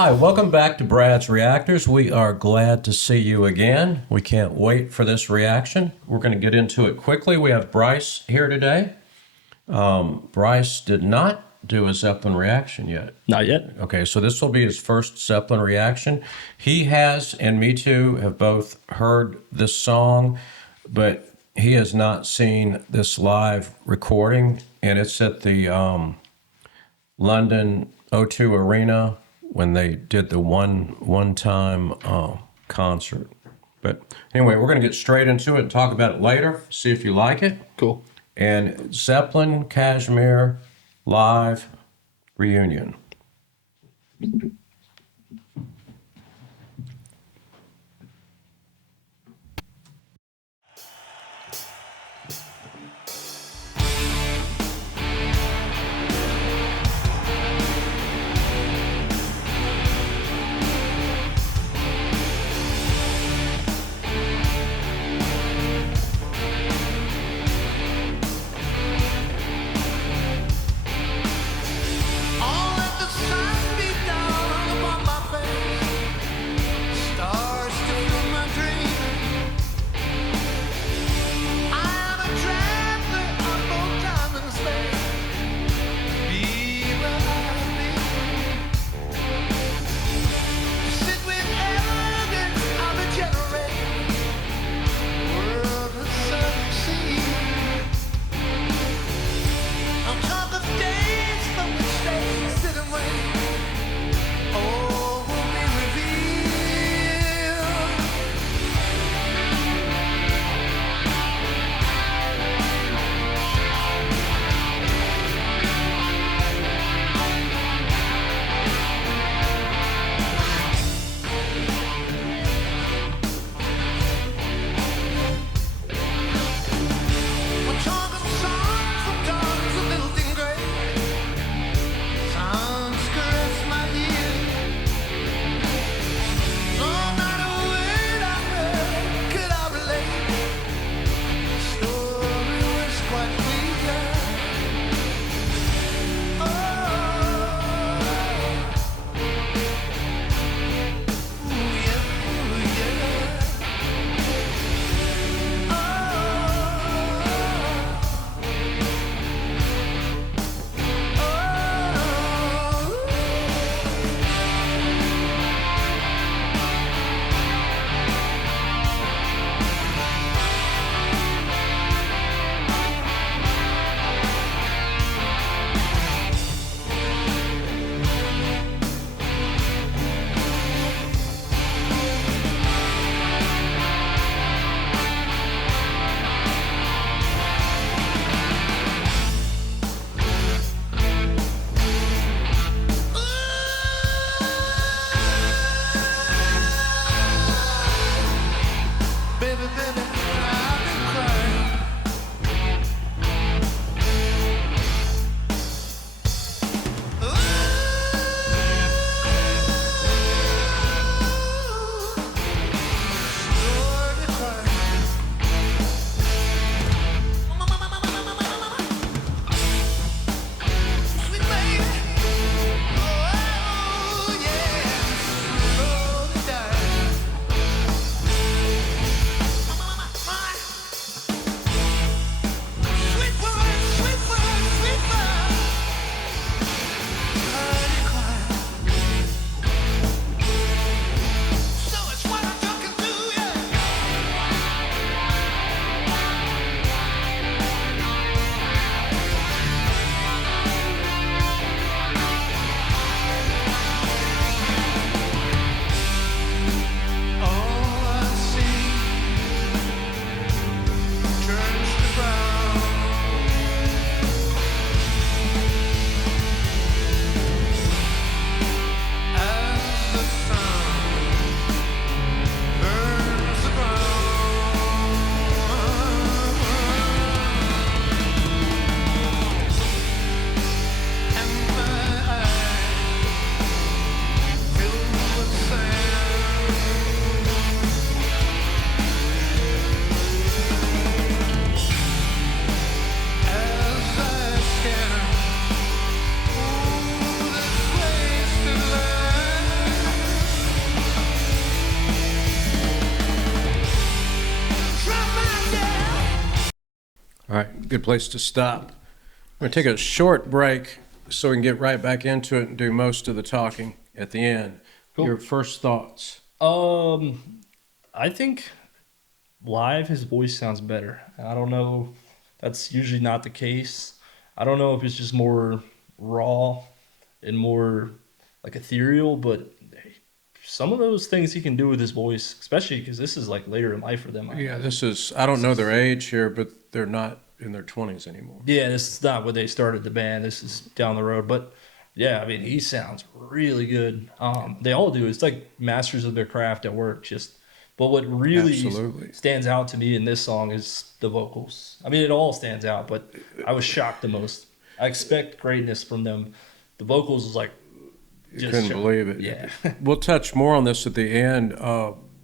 Hi, welcome back to Brad's Reactors. We are glad to see you again. We can't wait for this reaction. We're going to get into it quickly. We have Bryce here today. Bryce did not do a Zeppelin reaction yet. Not yet. Okay, so this will be his first Zeppelin reaction. He has, and me too, have both heard this song, but he has not seen this live recording, and it's at the London O2 Arena when they did the one-time concert. But anyway, we're going to get straight into it and talk about it later, see if you like it. Cool. And Zeppelin, Kashmir, live reunion. All let the sun be done. All right, good place to stop. We're going to take a short break so we can get right back into it and do most of the talking at the end. Cool. Your first thoughts? I think live his voice sounds better. I don't know. That's usually not the case. I don't know if it's just more raw and more like ethereal, but some of those things he can do with his voice, especially because this is like later in life for them. Yeah, this is, I don't know their age here, but they're not in their 20s anymore. Yeah, this is not when they started the band. This is down the road. But yeah, I mean, he sounds really good. They all do. It's like masters of their craft at work. But what really Absolutely. stands out to me in this song is the vocals. I mean, it all stands out, but I was shocked the most. I expect greatness from them. The vocals is like, You couldn't believe it. Yeah. We'll touch more on this at the end,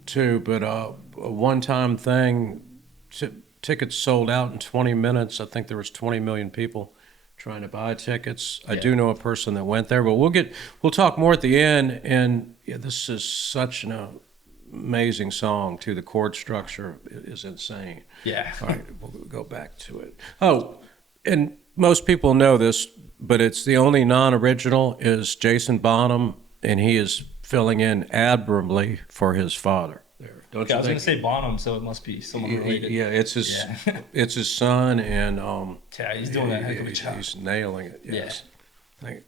too, but a one-time thing, tickets sold out in 20 minutes. I think there was 20 million people trying to buy tickets. I do know a person that went there, but we'll talk more at the end. And yeah, this is such an amazing song, too. The chord structure is insane. Yeah. All right, we'll go back to it. Oh, and most people know this, but it's the only non-original is Jason Bonham, and he is filling in admirably for his father. There, don't Okay, you I was going think? to say Bonham, so it must be someone related. Yeah, it's his, Yeah. it's his son, and Yeah, he's doing that heck of a job. he's nailing it. Yes. Thank you.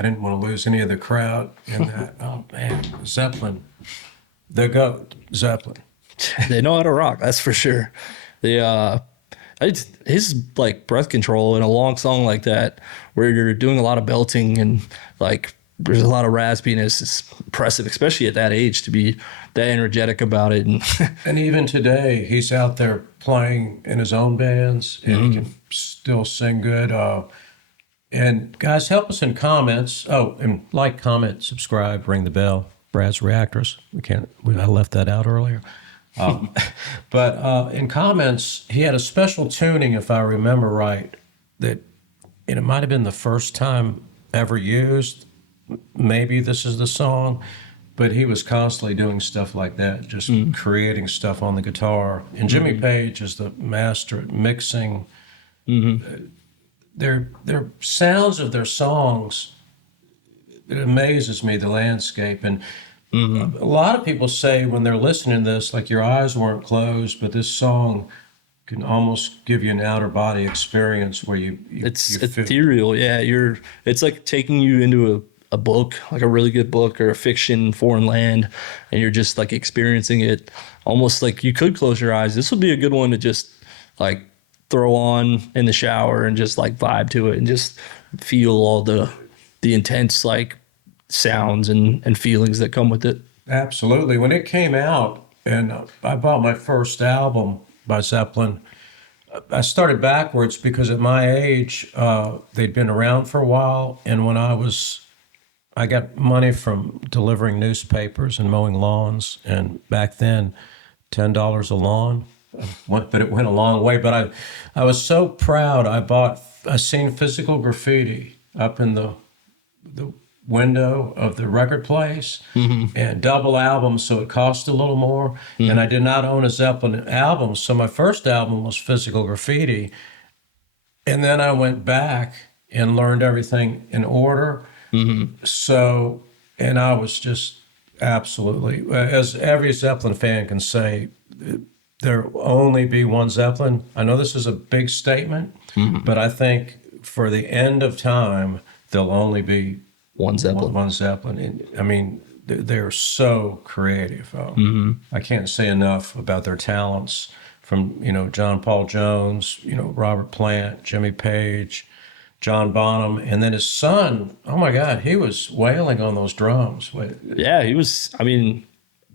I didn't want to lose any of the crowd in that. Oh man, Zeppelin, the GOAT, Zeppelin. They know how to rock, that's for sure. They his like breath control in a long song like that, where you're doing a lot of belting and like there's a lot of raspiness. It's impressive, especially at that age, to be that energetic about it. And And even today, he's out there playing in his own bands, and he can still sing good. And guys, help us in comments. Oh, and like, comment, subscribe, ring the bell. Brad's Reactors. I left that out earlier. Um, but in comments, he had a special tuning, if I remember right, that and it might have been the first time ever used. Maybe this is the song, but he was constantly doing stuff like that, just creating stuff on the guitar. And Jimmy Page is the master at mixing. Their sounds of their songs, it amazes me, the landscape. And a lot of people say when they're listening to this, like your eyes weren't closed, but this song can almost give you an outer body experience where it's you feel. ethereal. Yeah, it's like taking you into a book, like a really good book or a fiction foreign land, and you're just like experiencing it almost like you could close your eyes. This would be a good one to just like throw on in the shower and just like vibe to it and just feel all the intense like sounds and feelings that come with it. Absolutely. When it came out, and I bought my first album by Zeppelin, I started backwards because at my age, they'd been around for a while. And when I got money from delivering newspapers and mowing lawns. And back then, $10 a lawn, but it went a long way. But I was so proud. I seen Physical Graffiti up in the window of the record place, and double albums, so it cost a little more. And I did not own a Zeppelin album, so my first album was Physical Graffiti. And then I went back and learned everything in order. So, and I was just absolutely, as every Zeppelin fan can say, there will only be one Zeppelin. I know this is a big statement, but I think for the end of time, there'll only be One Zeppelin. One Zeppelin. And, I mean, they're so creative. I can't say enough about their talents from, John Paul Jones, Robert Plant, Jimmy Page, John Bonham, and then his son. Oh my God, he was wailing on those drums. Yeah, he was. I mean,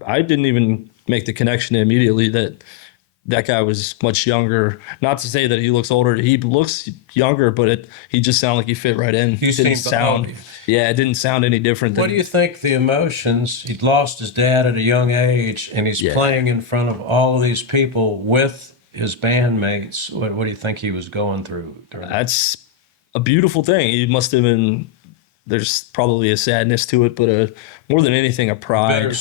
I didn't even make the connection immediately that guy was much younger. Not to say that he looks older. He looks younger, but he just sounded like he fit right in. He didn't seemed sound. old. Yeah, it didn't sound any different. What do you think the emotions? He'd lost his dad at a young age, and he's playing in front of all of these people with his bandmates. What do you think he was going through during that? That's a beautiful thing. He must have been. There's probably a sadness to it, but more than anything, a pride,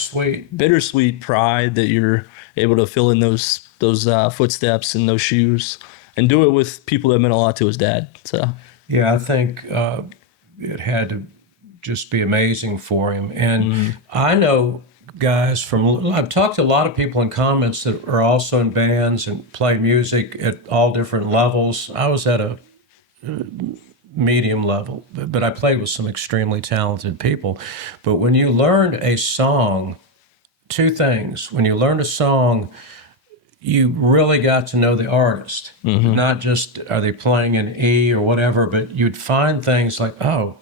bittersweet pride that you're able to fill in those footsteps and those shoes, and do it with people that meant a lot to his dad. So yeah, I think it had to just be amazing for him. And I know guys I've talked to a lot of people in comments that are also in bands and play music at all different levels. I was at a medium level, but I played with some extremely talented people. But when you learn a song, two things. When you learn a song, you really got to know the artist. Not just are they playing an E or whatever, but you'd find things like, oh,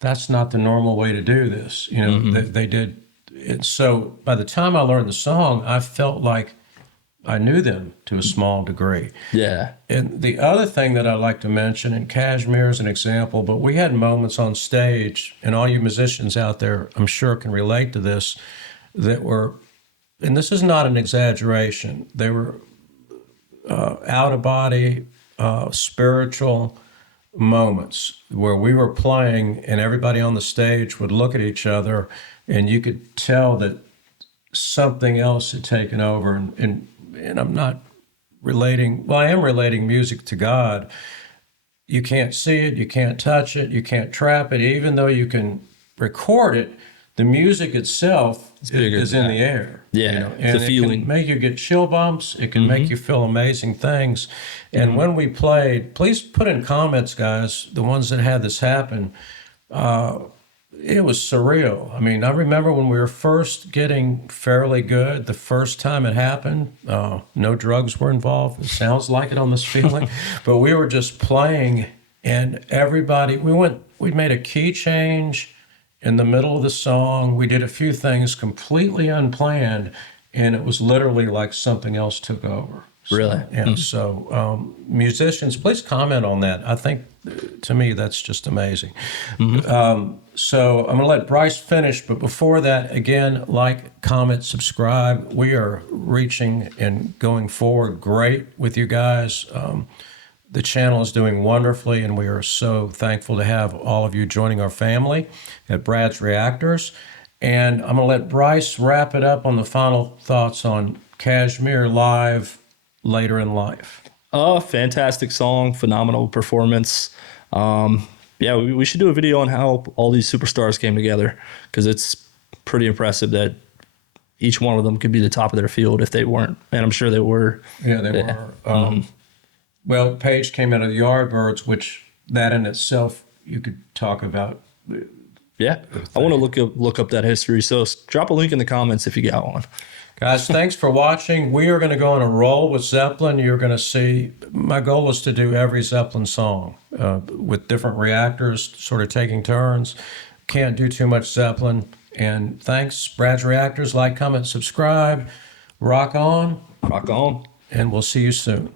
that's not the normal way to do this. They did it. So by the time I learned the song, I felt like I knew them to a small degree. yeah, And the other thing that I'd like to mention, and Kashmir is an example, but we had moments on stage, and all you musicians out there, I'm sure, can relate to this, that were, and this is not an exaggeration, they were out of body, spiritual moments where we were playing and everybody on the stage would look at each other and you could tell that something else had taken over. And I'm not relating, well, I am relating music to God. You can't see it, you can't touch it, you can't trap it, even though you can record it. The music itself is in the air. Yeah, and the it feeling. can make you get chill bumps. It can make you feel amazing things. And when we played, please put in comments, guys, the ones that had this happen. it was surreal. I mean, I remember when we were first getting fairly good, the first time it happened, no drugs were involved. It sounds like it on this feeling, but we were just playing, and everybody, we made a key change in the middle of the song. We did a few things completely unplanned, and it was literally like something else took over. Really? So, yeah. So, musicians, please comment on that. I think, to me, that's just amazing. So I'm going to let Bryce finish, but before that, again, like, comment, subscribe. We are reaching and going forward great with you guys. The channel is doing wonderfully, and we are so thankful to have all of you joining our family at Brad's Reactors. And I'm going to let Bryce wrap it up on the final thoughts on Kashmir live later in life. Oh, fantastic song, phenomenal performance. Yeah, we should do a video on how all these superstars came together, because it's pretty impressive that each one of them could be the top of their field if they weren't, and I'm sure they were. Yeah, they were. Well, Paige came out of the Yardbirds, which that in itself you could talk about. Yeah, I want to look up that history. So drop a link in the comments if you got one. Guys, thanks for watching. We are going to go on a roll with Zeppelin. You're going to see, my goal is to do every Zeppelin song with different reactors, sort of taking turns. Can't do too much Zeppelin. And thanks, Brad's Reactors. Like, comment, subscribe. Rock on. Rock on. And we'll see you soon.